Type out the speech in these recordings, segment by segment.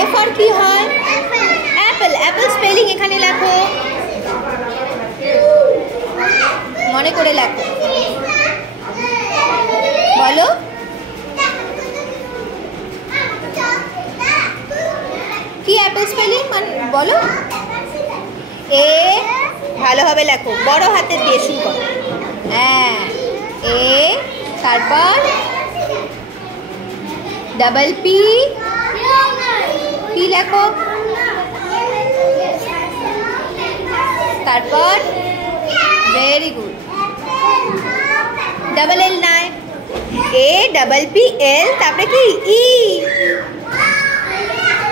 F R কি হয়? Apple. Apple spelling এখানে লেখো, মনে করে লেখো। বলো কি অ্যাপেল স্পেলিং মানে বলো। এ ভালোভাবে লেখো, বড় হাতের দিয়ে শুরু করো। হ্যাঁ, এ, তারপর ডাবল পি, পি লেখো, তারপর ভেরি গুড, ডাবল এল নাই, এ ডাবল পি এল, তারপরে কি ই।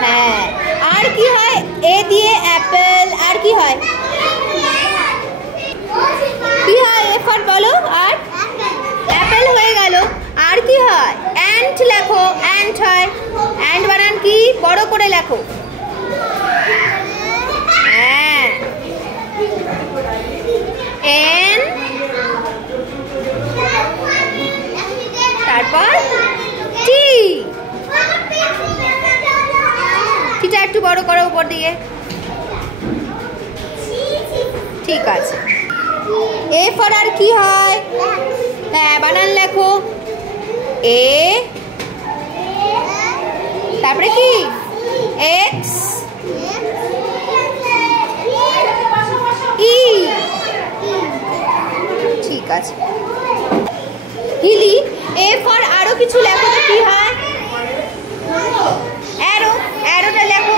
হ্যাঁ, আর কি হয়? এ দিয়ে অ্যাপেল, আর কি হয়? কি হয়? এফ আর বলো। আর অ্যাপেল হয়ে গেল। আর কি হয়? অ্যান্ট লেখো, অ্যান্ট হয়। অ্যান্ট বানান কি? বড় করে লেখো। হ্যাঁ, এন, তারপর টি। টিটা একটু বড় করো উপর দিকে। ঠিক আছে। এফ আর কি হয়? হ্যাঁ, বানান লেখো। এ, তারপরে কি? এক্স, ই। ঠিক আছে। হিলি, এফ আর আরো কিছু লেখো তো কি হয়? অ্যারো, অ্যারোটা লেখো।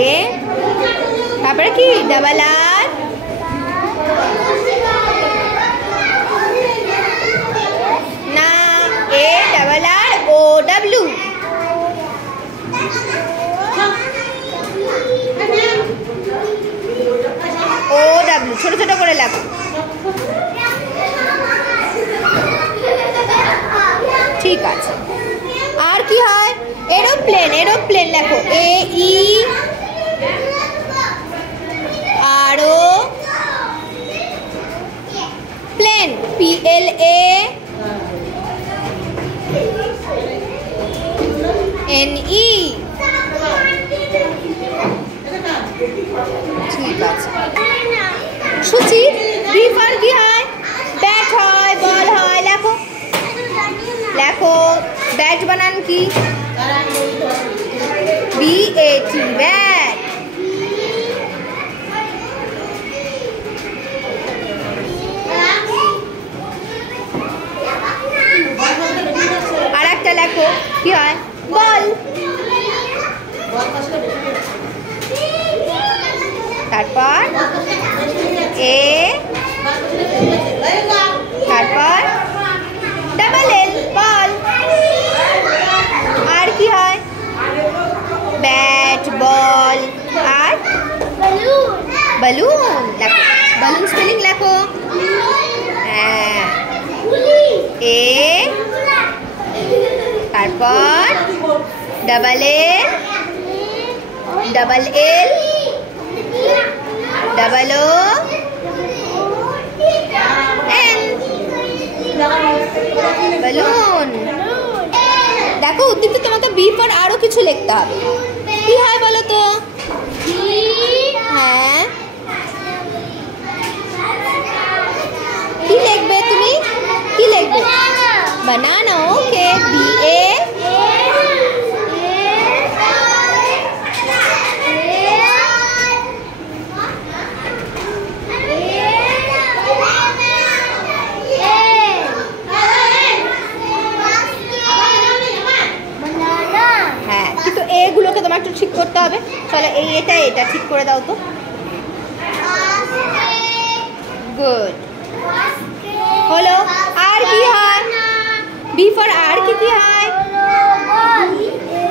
এ, তারপরে কি? ডাবল আর, না, A double R O W. O W ছোট ছোট করে লেখো। ঠিক আছে। আর কি হয়? এরোপ্লেন, এরোপ্লেন লেখো। এ ই, আরো plane, P L A N E. ঠিক আছে। সুচি, বি ফর কি হয়? ব্যাট হয়, বল হয়, লেখো লেখো। ব্যাট বানান কি? B A T, bat. আর একটা লেখো, কি হয়? বল। তারপর এ, তারপর ডাবল এল, বল। আর কি হয়? ব্যাট, বল, আর বালুন লেখো। বালুন স্পেলিং লেখো। হ্যাঁ, এ, তারপর double L, double L, double O, N, balloon. দেখো উদ্দীপ্ত, তোমাকে বি পর আরো কিছু লিখতে হবে। কি হয় বলো তো? হ্যাঁ, কি লিখবে তুমি? কি লিখবে? বানানা। ওকে, বি এ, হ্যাঁ, কিন্তু এগুলোকে তোমার একটু ঠিক করতে হবে। চলো এই এটা ঠিক করে দাও তো। গুড, হলো। আর কি হয়? বি ফর আর কি হয়?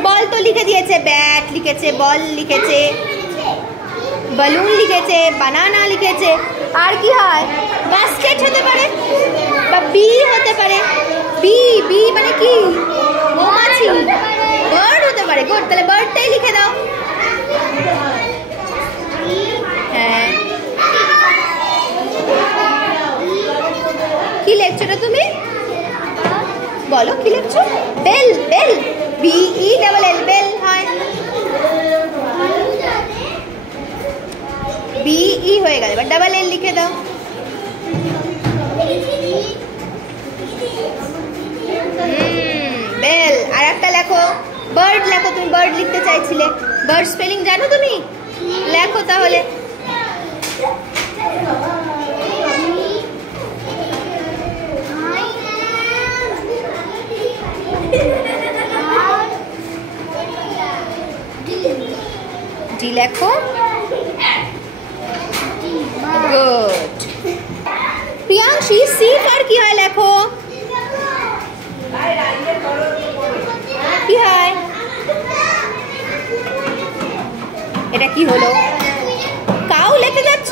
বল তো লিখে দিয়েছে, ব্যাট লিখেছে, বল লিখেছে, বালুন লিখেছে, বানানা লিখেছে। আর কি হয়? বাস্কেট হতে পারে বা বি হতে পারে। বি, বি মানে কি? মৌমাছি। বার্ড হতে পারে। গুড, তাহলে বার্ডটাই লিখে দাও। হ্যাঁ, কি লিখছো তুমি? বলো কি লিখছো? Bell, bell, B E double L, লেখো, বার্ড লেখো। তুমি বার্ড লিখতে চাইছিলে, বার্ড স্পেলিং জানো তুমি? লেখো তাহলে। ডি লেখো। গুড। প্রিয়াংশী সি কার কি হয় লেখো। কি হয় এটা? কি হলো? কাউ লিখে যাচ্ছ?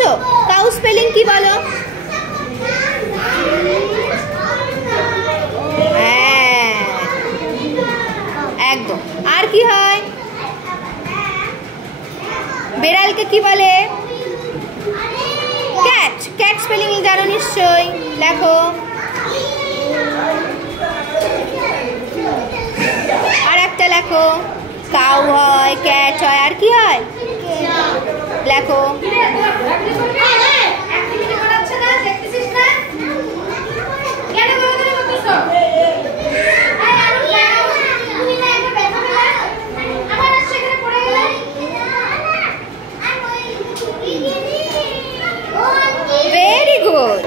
কাউ স্পেলিং কি বলো? হ্যাঁ একদম। আর কি হয়? বেড়ালকে কি বলে? ক্যাট। ক্যাট স্পেলিং জানো নিশ্চয়ই, লেখো। আর একটা লেখো। কাউ হয়, ক্যাট হয়, আর কি হয় লেখো। Very good.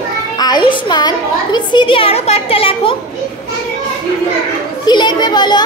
আয়ুষ্মান তুমি সি দিয়ে আরো কয়েকটা লেখো। কি লিখবে বলো?